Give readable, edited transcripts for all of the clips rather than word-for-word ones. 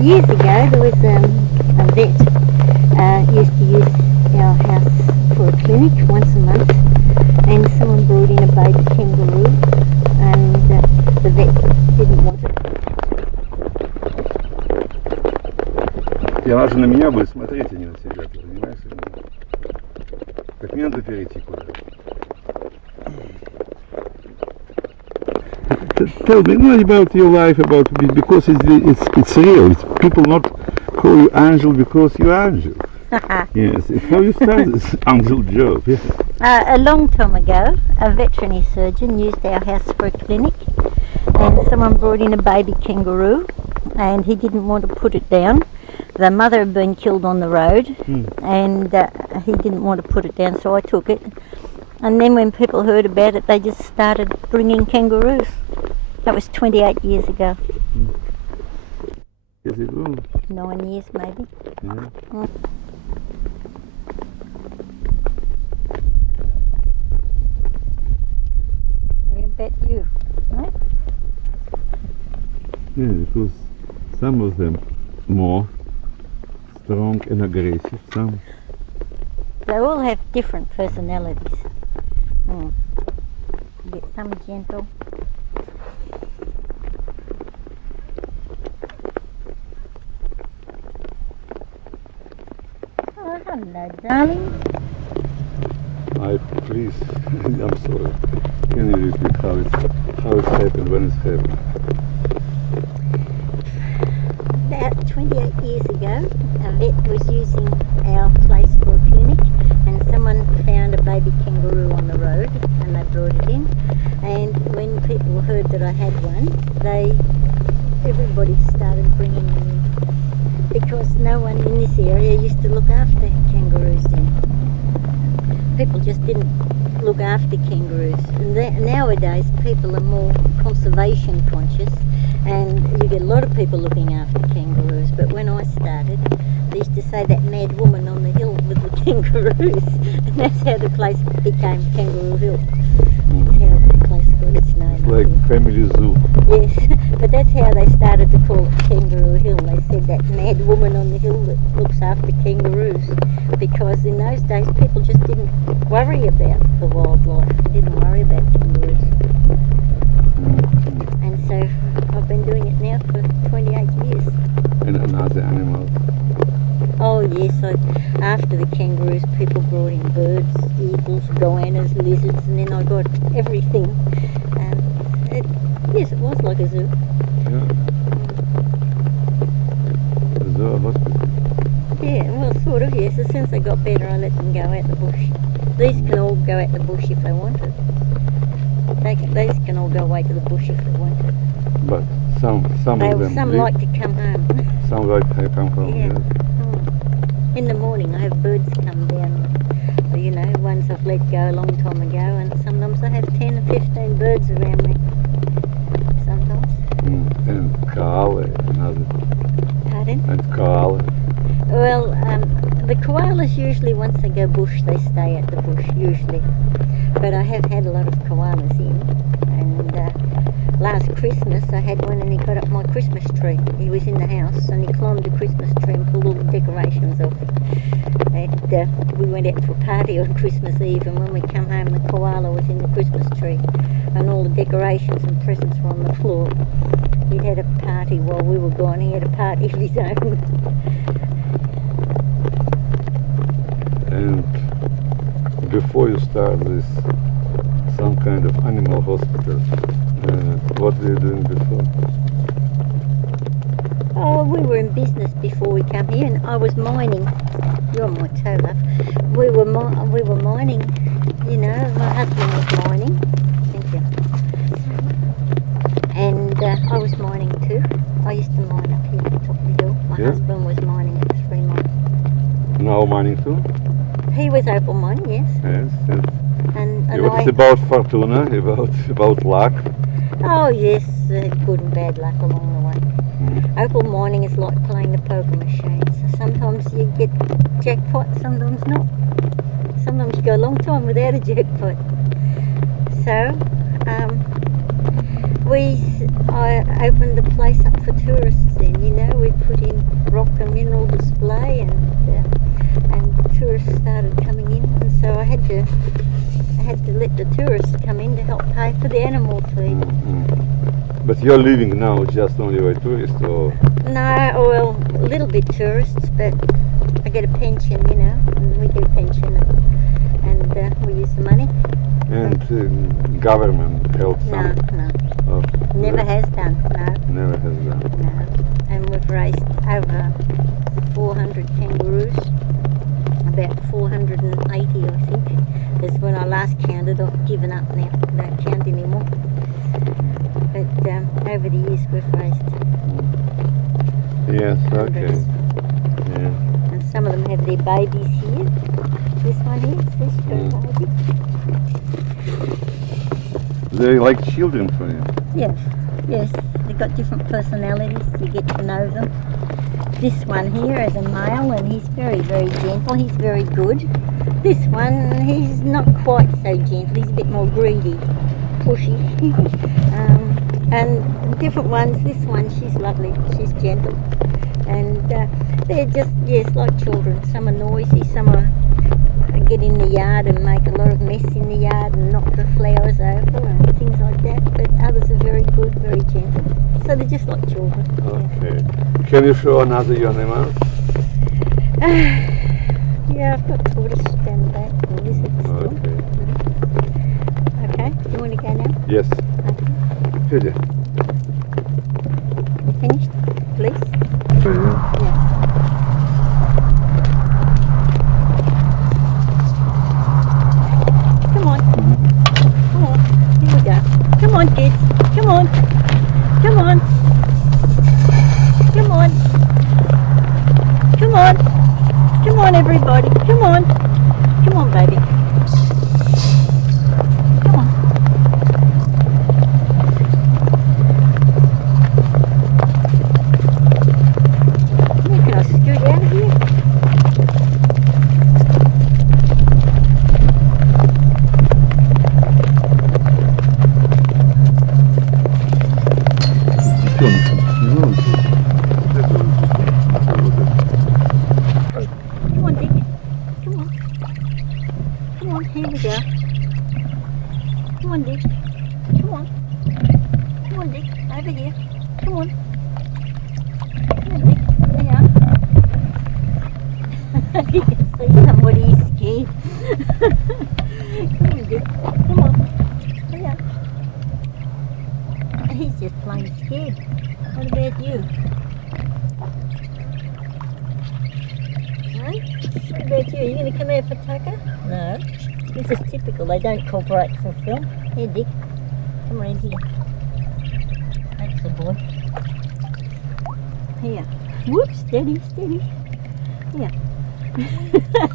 Years ago, there was a vet used to use our house for a clinic once a month, and someone brought in a baby kangaroo, and the vet didn't want it. И она же на меня будет смотреть, а не на себя, ты понимаешь? Так мне надо перейти куда-то. Tell me more about your life, because it's real. It's people not call you Angel because you're Angel. Yes, it's how you started this Angel joke. Yeah. A long time ago, a veterinary surgeon used our house for a clinic, and someone brought in a baby kangaroo, and he didn't want to put it down. The mother had been killed on the road, and he didn't want to put it down, so I took it. And then when people heard about it, they just started bringing kangaroos. That was 28 years ago. Years ago? 9 years maybe. Yeah. I bet you, right? Yeah, because some of them more strong and aggressive, some. They all have different personalities. You get some gentle. Oh, hello, darling. Please, I'm sorry. Can you repeat how it's happened, when it's happened? About 28 years ago, a vet was using our place for a clinic, and someone found a baby kangaroo on the road, and they brought it in. And when people heard that I had one, everybody started bringing them in, because no one in this area used to look after kangaroos then. People just didn't look after kangaroos. And nowadays people are more conservation conscious, and you get a lot of people looking after kangaroos. But when I started, they used to say that mad woman on the hill with the kangaroos, and that's how the place became Kangaroo Hill. That's how the place got its name. Like family zoo. Yes, but that's how they started to call it Kangaroo Hill. They said that mad woman on the hill that looks after kangaroos, because in those days people just didn't worry about the wildlife, didn't worry about kangaroos. And so I've been doing it now for 28 years. And other animals. Oh yes, after the kangaroos people brought in birds, eagles, goannas, lizards, and then I got everything. Yes, it was like a zoo. Yeah. A zoo hospital. Yeah, well sort of, yes. As soon as I got better I let them go out the bush. These can all go out the bush if they wanted. These can all go away to the bush if they wanted. But some of them some like to come home. Some like to come home, Yeah. yes. In the morning I have birds come down. You know, ones I've let go a long time ago, and sometimes I have 10 or 15 birds around me. Sometimes. And koala and other. Pardon? And koala. Well, the koalas usually, once they go bush, they stay at the bush, usually. But I have had a lot of koalas in, and last Christmas I had one and he got up my Christmas tree. He was in the house and he climbed the Christmas tree and pulled all the decorations off. And we went out to a party on Christmas Eve, and when we come home the koala was in the Christmas tree and all the decorations and presents were on the floor. He'd had a party while we were gone. He had a party of his own. And before you start this, some kind of animal hospital, what were you doing before? Oh, we were in business before we came here, and I was mining. You're my toe, love. We were mining. You know, my husband was mining. Thank you. And I was mining too. I used to mine up here at the top of the hill. My husband was mining at the 3 mine. Now mining too? He was opal mining, yes. Yes, yes. And It's about fortuna, about luck. Oh yes, good and bad luck along the way. Opal mining is like playing the poker machine. So sometimes you get jackpot, sometimes not. Sometimes you go a long time without a jackpot. So I opened the place up for tourists then, you know. We put in had to let the tourists come in to help pay for the animal feed. But you're living now just only by tourists, or? No, well, a little bit tourists, but I get a pension, you know, and we get a pension, and we use the money. And government helps some? No. Oh, Never has done, no. Never has done. No. And we've raised over 400 kangaroos, about 480 I think. That's when I last counted. I've given up now, don't count anymore. But over the years we've raised Yes, hundreds. okay. Yeah. And some of them have their babies here. This one here, see, she's got a baby. They're like children for you? Yes, they've got different personalities, you get to know them. This one here is a male and he's very, very gentle, he's very good. This one, he's not quite so gentle, he's a bit more greedy, pushy. And different ones, this one, she's lovely, she's gentle. And they're just, yes, like children. Some are noisy, some are get in the yard and make a lot of mess in the yard and knock the flowers over and things like that. But others are very good, very gentle. So they're just like children. Okay. Can you show another animal? Yeah, I've got tortoise down the back and lizards still. Okay. Okay, do you want to go now? Yes. Okay. You finished, please? Yes. Come on. Come on. Here we go. Come on, kids. Come on. Come on. Come on. Come on. Come on, everybody. Come on. Come on, baby. Come on. Can I scoot out of here? Come on, Dick. Come on. Come on, here we go. Come on, Dick. Come on. Come on, Dick. Over here. Come on. Come on, Dick. There you are. You can see somebody's scared. Come on, Dick. Come on. There you are. He's just plain scared. What about you? No? What about you? Are you going to come out for Tucker? No. This is typical. They don't cooperate for film. Here, Dick. Come around here. That's the boy. Here. Whoops, steady, steady. Here.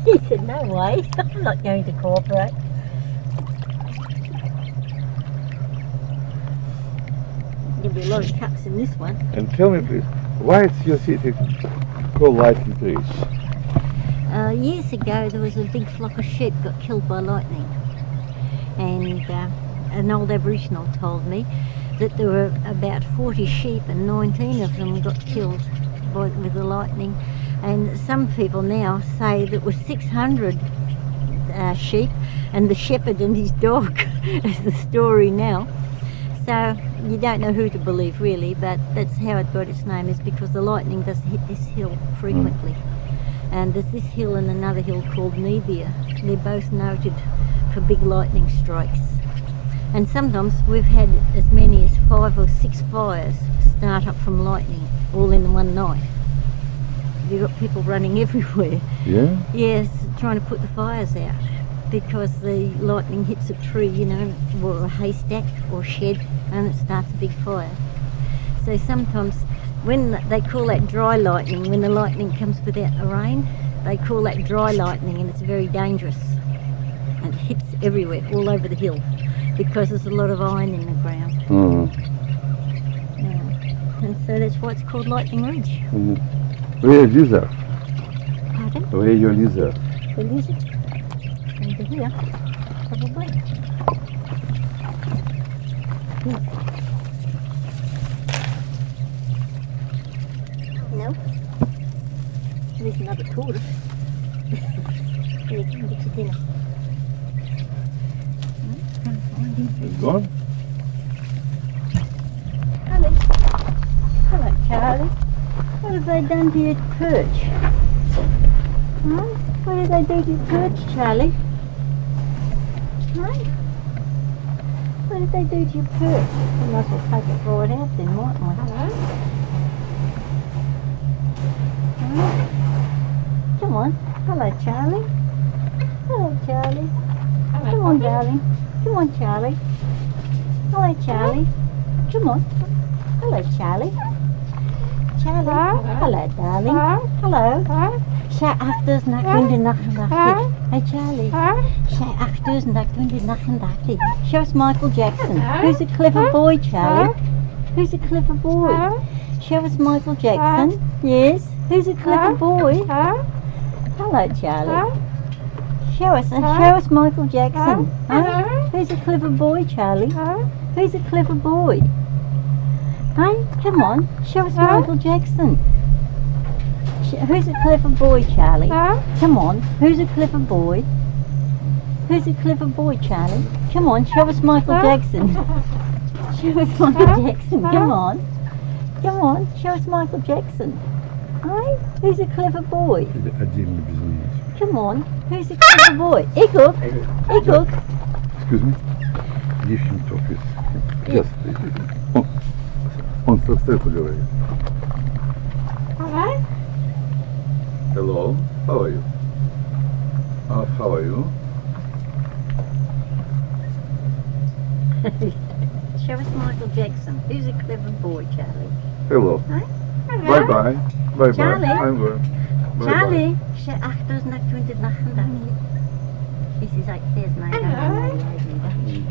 He said, no way. I'm not going to cooperate. There'll be a lot of cuts in this one. And tell me please, why is your city called Lightning Trees? Years ago there was a big flock of sheep got killed by lightning, and an old Aboriginal told me that there were about 40 sheep and 19 of them got killed with the lightning, and some people now say that it was 600 sheep and the shepherd and his dog is the story now. So you don't know who to believe really, but that's how it got its name, is because the lightning does hit this hill frequently. And there's this hill and another hill called Nebia. They're both noted for big lightning strikes. And sometimes we've had as many as 5 or 6 fires start up from lightning, all in one night. You've got people running everywhere. Yeah? Yes, trying to put the fires out, because the lightning hits a tree, you know, or a haystack or a shed, and it starts a big fire. So sometimes when they call that dry lightning, when the lightning comes without a rain, they call that dry lightning, and it's very dangerous. And it hits everywhere, all over the hill, because there's a lot of iron in the ground. Yeah. And so that's why it's called Lightning Ridge. Where is lizard? Pardon? Where is your lizard? The lizard? Over here, probably. Yeah. No. There's another tortoise. Here, come and get your dinner. He's gone. Charlie. Hello, Charlie. What have they done to your perch? Huh? What did they do to your perch, Charlie? Huh? What did they do to your perch? We might as well take it right out then, mightn't we? Hello? Huh? Come on. Hello, Charlie. Hello, Charlie. Hello, Come on, Poppy. darling. Come on, Charlie. Hello, Charlie. Come on. Hello, Charlie. Charlie. Hello, darling. Hello. Zij achters naar in de nacht. Hey, Charlie. Zij achters naar in de nacht. Show us Michael Jackson. Who's a clever boy, Charlie? Who's a clever boy? Show us Michael Jackson. Yes. Who's a clever boy? Hello, Charlie. Show us Michael Jackson. Huh? Who's a clever boy, Charlie? Who's a clever boy? Hey, come on, show us Michael Jackson. Who's a clever boy, Charlie? Come on, who's a clever boy? Who's a clever boy, Charlie? Come on, show us Michael Jackson. Show us Michael Jackson, come on. Come on, show us Michael Jackson. Hey, who's a clever boy? Come on, who's a clever boy? Igor, Igor. Excuse me. Give him talk. Just. Он со мной поговорит. Hello? Hello. How are you? How are you? Show us Michael Jackson. Who's a clever boy, Charlie? Hello. Huh? Bye bye. Bye Charlie? bye. I'm going. Bye Charlie, ze achters naar 20 nachten. This is like there's my Hello. lady.